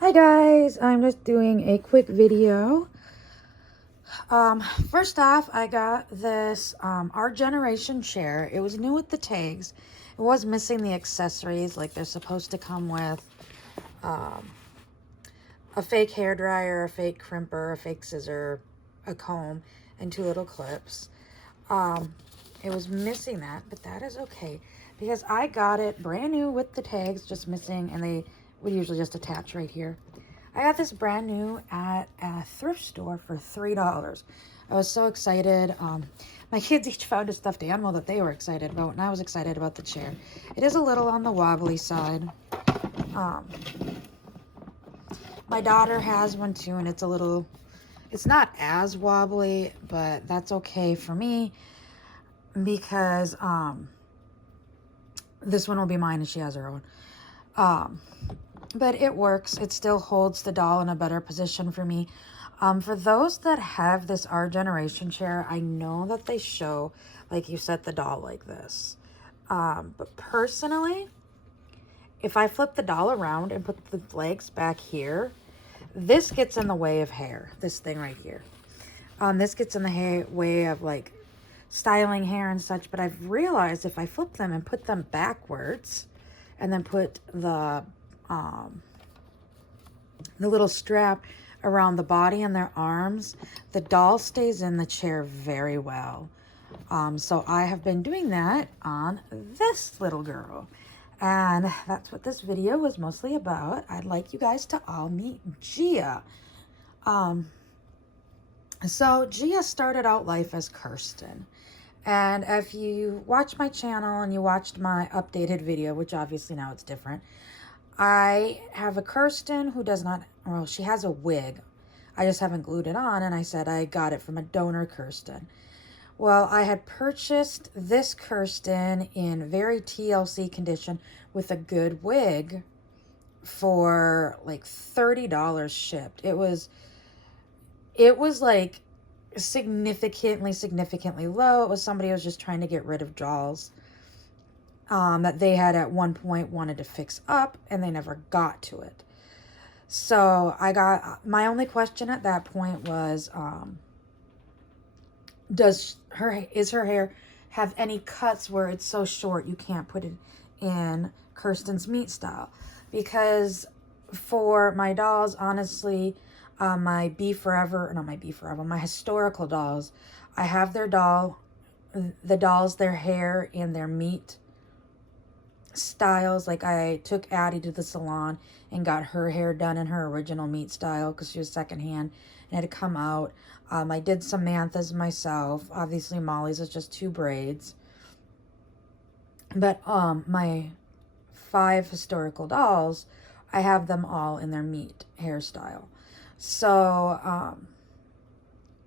Hi guys, I'm just doing a quick video. First off, I got this Our Generation chair. It was new with the tags. It was missing the accessories, like they're supposed to come with um, a fake hair dryer, a fake crimper, a fake scissor, a comb, and two little clips. Um, it was missing that, but that is okay because I got it brand new with the tags just missing, and they would usually just attach right here. I got this brand new at a thrift store for $3. I was so excited. My kids each found a stuffed animal that they were excited about, and I was excited about the chair. It is a little on the wobbly side. Um, my daughter has one too, and it's not as wobbly, but that's okay for me because this one will be mine and she has her own. But it works. It still holds the doll in a better position for me. For those that have this Our Generation chair, I know that they show like you set the doll like this. But personally, if I flip the doll around and put the legs back here, this gets in the way of hair, this thing right here. This gets in the way of like styling hair and such, but I've realized if I flip them and put them backwards and then put the little strap around the body and their arms, the doll stays in the chair very well. So I have been doing that on this little girl. And that's what this video was mostly about. I'd like you guys to all meet Gia. So Gia started out life as Kirsten. And if you watch my channel and you watched my updated video, which obviously now it's different, I have a Kirsten who does not, well, she has a wig. I just haven't glued it on, and I said I got it from a donor Kirsten. Well, I had purchased this Kirsten in very TLC condition with a good wig for like $30 shipped. It was like significantly low. It was somebody who was just trying to get rid of dolls that they had at one point wanted to fix up, and they never got to it. So I got, my only question at that point was, is her hair have any cuts where it's so short you can't put it in Kirsten's meat style? Because for my dolls, honestly, my historical dolls, I have the dolls, their hair and their meat styles. Like I took Addie to the salon and got her hair done in her original meat style because she was secondhand and had to come out. I did Samantha's myself. Obviously Molly's is just 2 braids. But my 5 historical dolls, I have them all in their meat hairstyle. So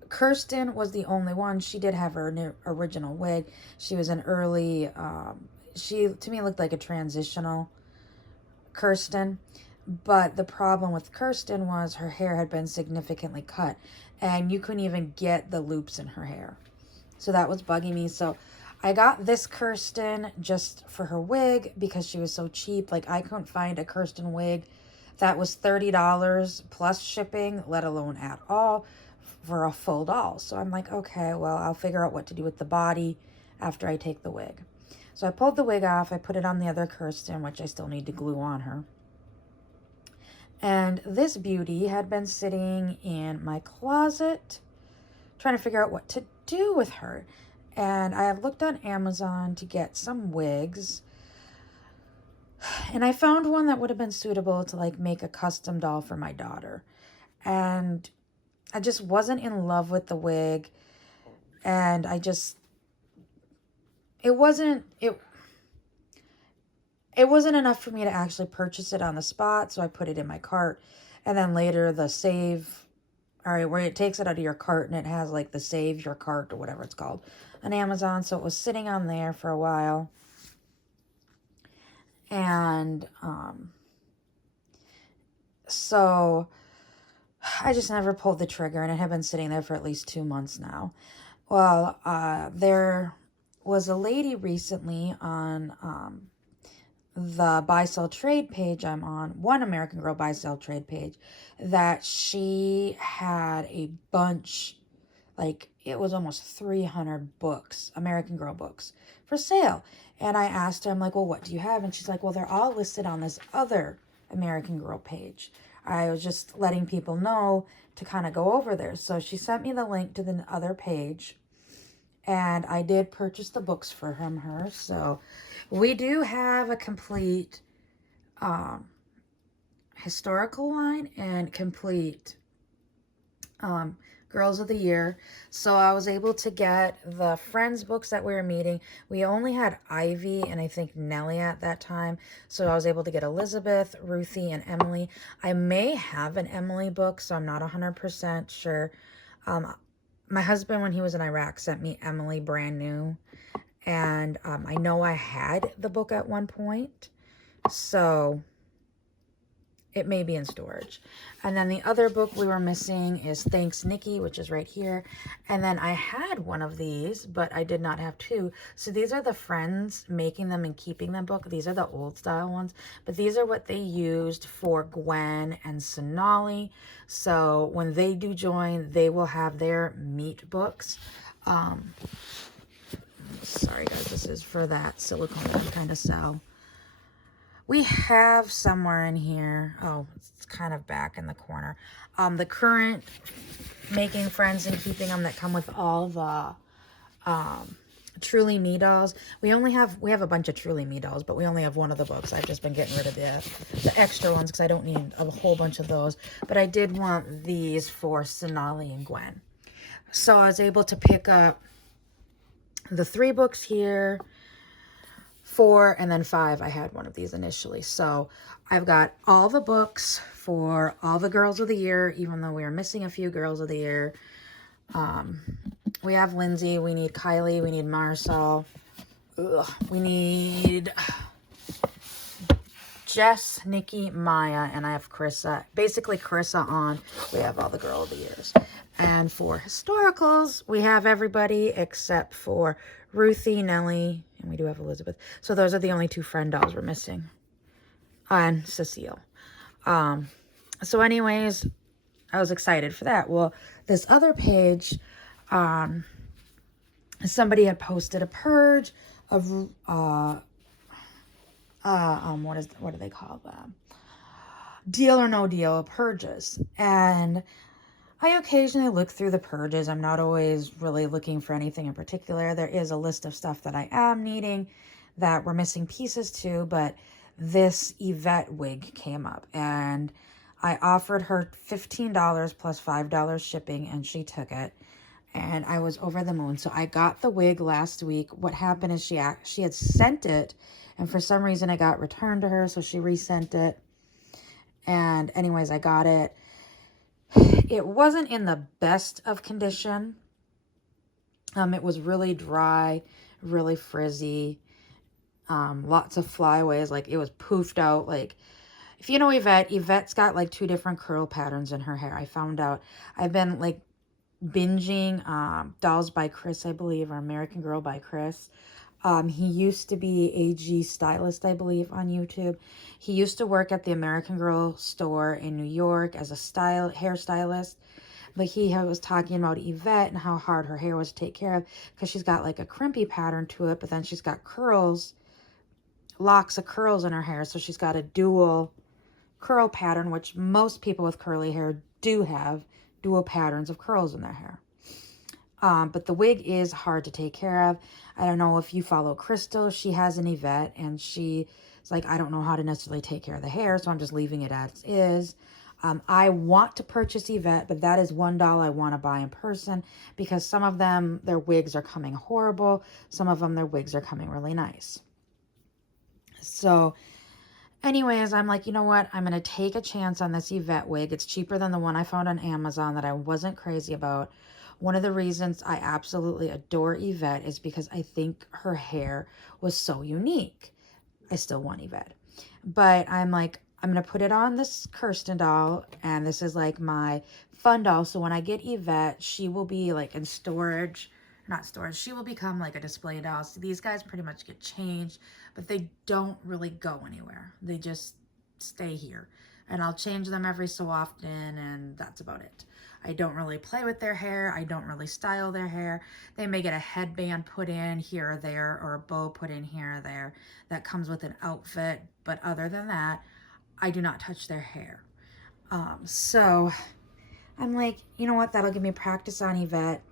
Kirsten was the only one. She did have her original wig. She was an early, she to me looked like a transitional Kirsten. But the problem with Kirsten was her hair had been significantly cut, and you couldn't even get the loops in her hair. So that was bugging me. So I got this Kirsten just for her wig because she was so cheap. Like I couldn't find a Kirsten wig that was $30 plus shipping, let alone at all, for a full doll. So I'm like, okay, well, I'll figure out what to do with the body after I take the wig. So I pulled the wig off. I put it on the other Kirsten, which I still need to glue on her. And this beauty had been sitting in my closet trying to figure out what to do with her. And I had looked on Amazon to get some wigs. And I found one that would have been suitable to like make a custom doll for my daughter. And I just wasn't in love with the wig. And it wasn't enough for me to actually purchase it on the spot, so I put it in my cart. And then later the save, where it takes it out of your cart and it has like the save your cart or whatever it's called on Amazon. So it was sitting on there for a while. And so I just never pulled the trigger, and it had been sitting there for at least 2 months now. Well, there was a lady recently on the buy sell trade page I'm on, one American Girl buy sell trade page, that she had a bunch, like it was almost 300 books, American Girl books, for sale. And I asked her, I'm like, well, what do you have? And she's like, well, they're all listed on this other American Girl page. I was just letting people know to kind of go over there. So she sent me the link to the other page, and I did purchase the books from her. So we do have a complete historical line and complete Girls of the Year. So I was able to get the Friends books that we were meeting. We only had Ivy and I think Nellie at that time. So I was able to get Elizabeth, Ruthie, and Emily. I may have an Emily book, so I'm not 100% sure. My husband, when he was in Iraq, sent me Emily brand new. And I know I had the book at one point. So it may be in storage. And then the other book we were missing is Thanks Nikki, which is right here. And then I had one of these, but I did not have two. So these are the Friends Making Them and Keeping Them book. These are the old style ones, but these are what they used for Gwen and Sonali. So when they do join, they will have their meet books. Sorry guys, this is for that silicone I kind of sell. We have somewhere in here, oh, it's kind of back in the corner, the current Making Friends and Keeping Them that come with all the Truly Me dolls. We have a bunch of Truly Me dolls, but we only have one of the books. I've just been getting rid of the extra ones because I don't need a whole bunch of those. But I did want these for Sonali and Gwen. So I was able to pick up the 3 books here, 4, and then 5. I had one of these initially. So I've got all the books for all the Girls of the Year, even though we are missing a few Girls of the Year. We have Lindsay, we need Kylie, we need Marisol, we need Jess, Nikki, Maya, and I have Carissa. Basically Carissa on. We have all the Girl of the Years. And for historicals, we have everybody except for Ruthie, Nellie, and we do have Elizabeth. So those are the only 2 friend dolls we're missing. And Cecile. So anyways, I was excited for that. Well, this other page, somebody had posted a purge of, what do they call them? Deal or No Deal purges. And I occasionally look through the purges. I'm not always really looking for anything in particular. There is a list of stuff that I am needing that we're missing pieces to, but this Yvette wig came up and I offered her $15 plus $5 shipping and she took it. And I was over the moon. So I got the wig last week. What happened is she had sent it, and for some reason it got returned to her, so she resent it. And anyways, I got it. It wasn't in the best of condition. It was really dry, really frizzy, lots of flyaways. Like, it was poofed out. Like, if you know Yvette's got like 2 different curl patterns in her hair. I found out. I've been like binging Dolls by Chris, I believe, or American Girl by Chris. He used to be AG stylist, I believe, on YouTube. He used to work at the American Girl store in New York as a hairstylist. But he was talking about Yvette and how hard her hair was to take care of because she's got like a crimpy pattern to it, but then she's got curls, locks of curls in her hair. So she's got a dual curl pattern, which most people with curly hair do have dual patterns of curls in their hair. But the wig is hard to take care of. I don't know if you follow Crystal. She has an Yvette, and she's like, I don't know how to necessarily take care of the hair, so I'm just leaving it as is. I want to purchase Yvette, but that is one doll I want to buy in person because some of them, their wigs are coming horrible. Some of them, their wigs are coming really nice. So anyways, I'm like, you know what? I'm going to take a chance on this Yvette wig. It's cheaper than the one I found on Amazon that I wasn't crazy about. One of the reasons I absolutely adore Yvette is because I think her hair was so unique. I still want Yvette. But I'm like, I'm going to put it on this Kirsten doll, and this is like my fun doll. So when I get Yvette, she will be like in storage not storage. She will become like a display doll. So these guys pretty much get changed, but they don't really go anywhere. They just stay here. And I'll change them every so often, and that's about it. I don't really play with their hair. I don't really style their hair. They may get a headband put in here or there, or a bow put in here or there that comes with an outfit. But other than that, I do not touch their hair. So I'm like, you know what? That'll give me practice on Yvette,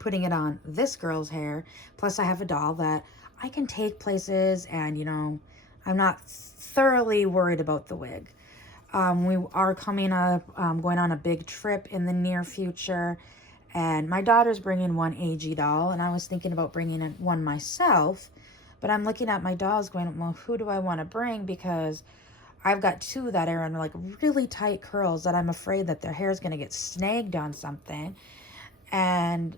putting it on this girl's hair. Plus I have a doll that I can take places, and, you know, I'm not thoroughly worried about the wig. We are coming up, going on a big trip in the near future, and my daughter's bringing one AG doll, and I was thinking about bringing one myself, but I'm looking at my dolls going, well, who do I want to bring? Because I've got two that are in like really tight curls that I'm afraid that their hair is going to get snagged on something. And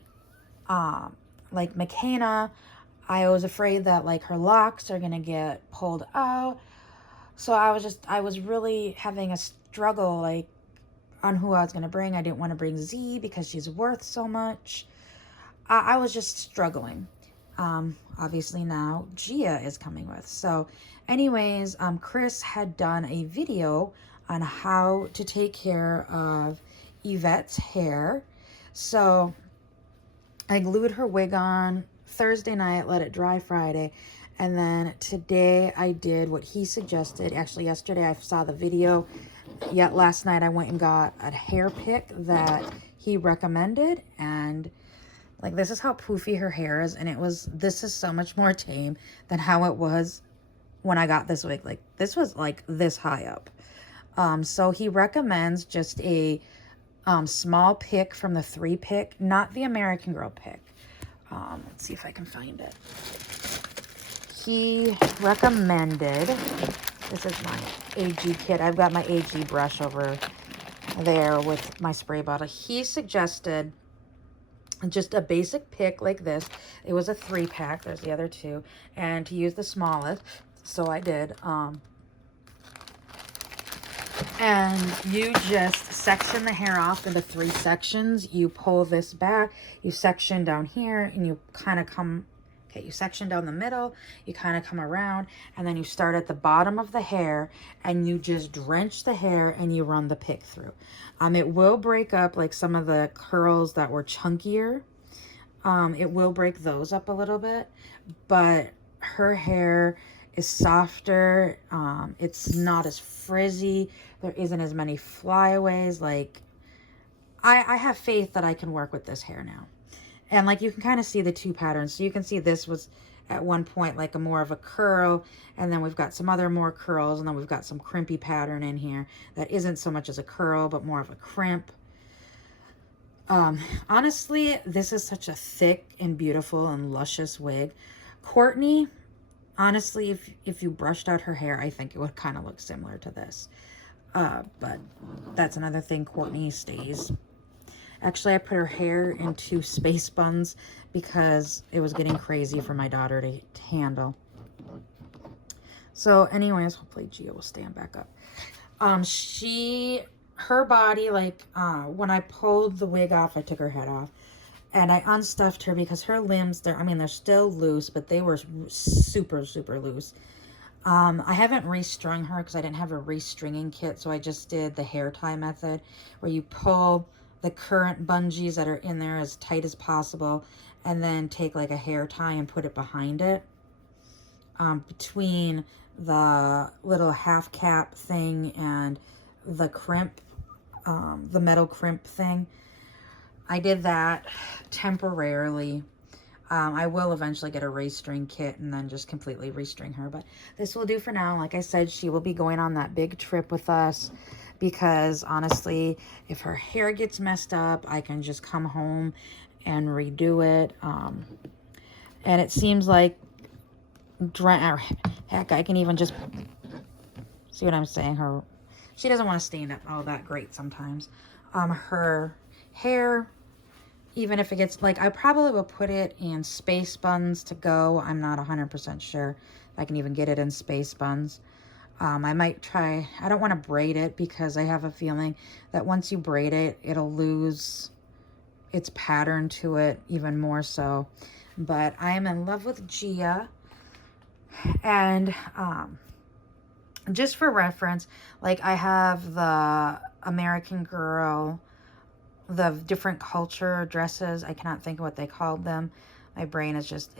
like McKenna, I was afraid that like her locks are going to get pulled out. So I was really having a struggle like on who I was going to bring. I didn't want to bring Z because she's worth so much. I was just struggling. Obviously now Gia is coming with. So anyways, Chris had done a video on how to take care of Yvette's hair. So I glued her wig on Thursday night, let it dry Friday. And then today I did what he suggested. Actually, yesterday I saw the video. Yet last night I went and got a hair pick that he recommended. And like, this is how poofy her hair is. And this is so much more tame than how it was when I got this wig. Like, this was like this high up. So he recommends just a small pick from the 3-pick, not the American Girl pick. Let's see if I can find it. He recommended, this is my AG kit. I've got my AG brush over there with my spray bottle. He suggested just a basic pick like this. It was a 3-pack. There's the other 2. And to use the smallest. So I did. And you just section the hair off into 3 sections. You pull this back. You section down here. And you kind of come... Okay, you section down the middle, you kind of come around, and then you start at the bottom of the hair, and you just drench the hair, and you run the pick through. It will break up like some of the curls that were chunkier. It will break those up a little bit, but her hair is softer. It's not as frizzy. There isn't as many flyaways. Like, I have faith that I can work with this hair now. And like, you can kind of see the 2 patterns. So you can see this was at one point like a more of a curl, and then we've got some other more curls, and then we've got some crimpy pattern in here that isn't so much as a curl, but more of a crimp. Honestly, this is such a thick and beautiful and luscious wig. Courtney, honestly, if you brushed out her hair, I think it would kind of look similar to this. But that's another thing. Courtney stays. Actually, I put her hair in 2 space buns because it was getting crazy for my daughter to handle. So anyways, hopefully Gia will stand back up. Her body, like, when I pulled the wig off, I took her head off. And I unstuffed her because her limbs, they're still loose, but they were super, super loose. I haven't restrung her because I didn't have a restringing kit. So I just did the hair tie method where you pull the current bungees that are in there as tight as possible, and then take like a hair tie and put it behind it, between the little half cap thing and the crimp, the metal crimp thing. I did that temporarily. I will eventually get a restring kit and then just completely restring her, but this will do for now. Like I said, she will be going on that big trip with us, because honestly, if her hair gets messed up, I can just come home and redo it. And it seems like, heck, I can even just, see what I'm saying? She doesn't want to stand up all that great sometimes. Her hair, even if it gets, like, I probably will put it in space buns to go. I'm not 100% sure if I can even get it in space buns. I might try, I don't want to braid it because I have a feeling that once you braid it, it'll lose its pattern to it even more so. But I am in love with Gia. And just for reference, like I have the American Girl, the different culture dresses. I cannot think of what they called them. My brain is just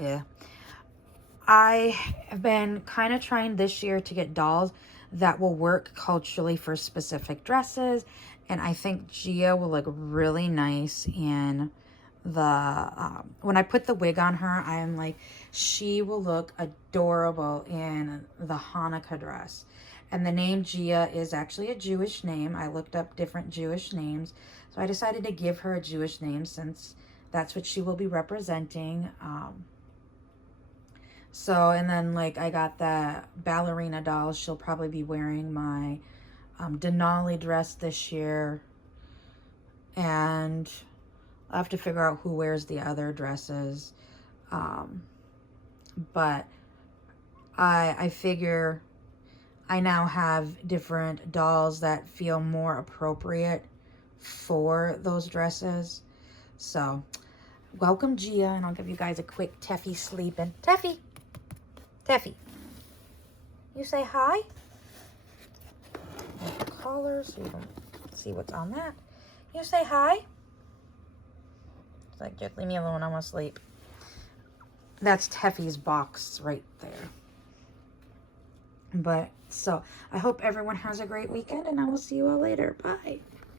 I have been kind of trying this year to get dolls that will work culturally for specific dresses. And I think Gia will look really nice in the, when I put the wig on her, I am like, she will look adorable in the Hanukkah dress. And the name Gia is actually a Jewish name. I looked up different Jewish names. So I decided to give her a Jewish name since that's what she will be representing. So, and then like I got the ballerina doll. She'll probably be wearing my Denali dress this year. And I'll have to figure out who wears the other dresses. But I figure I now have different dolls that feel more appropriate for those dresses. So, welcome Gia, and I'll give you guys a quick Teffy sleeping. Teffy! Teffy. You say hi? Collar so you don't see what's on that. You say hi? It's like, just leave me alone, I want to sleep. That's Teffy's box right there. But, so, I hope everyone has a great weekend, and I will see you all later. Bye.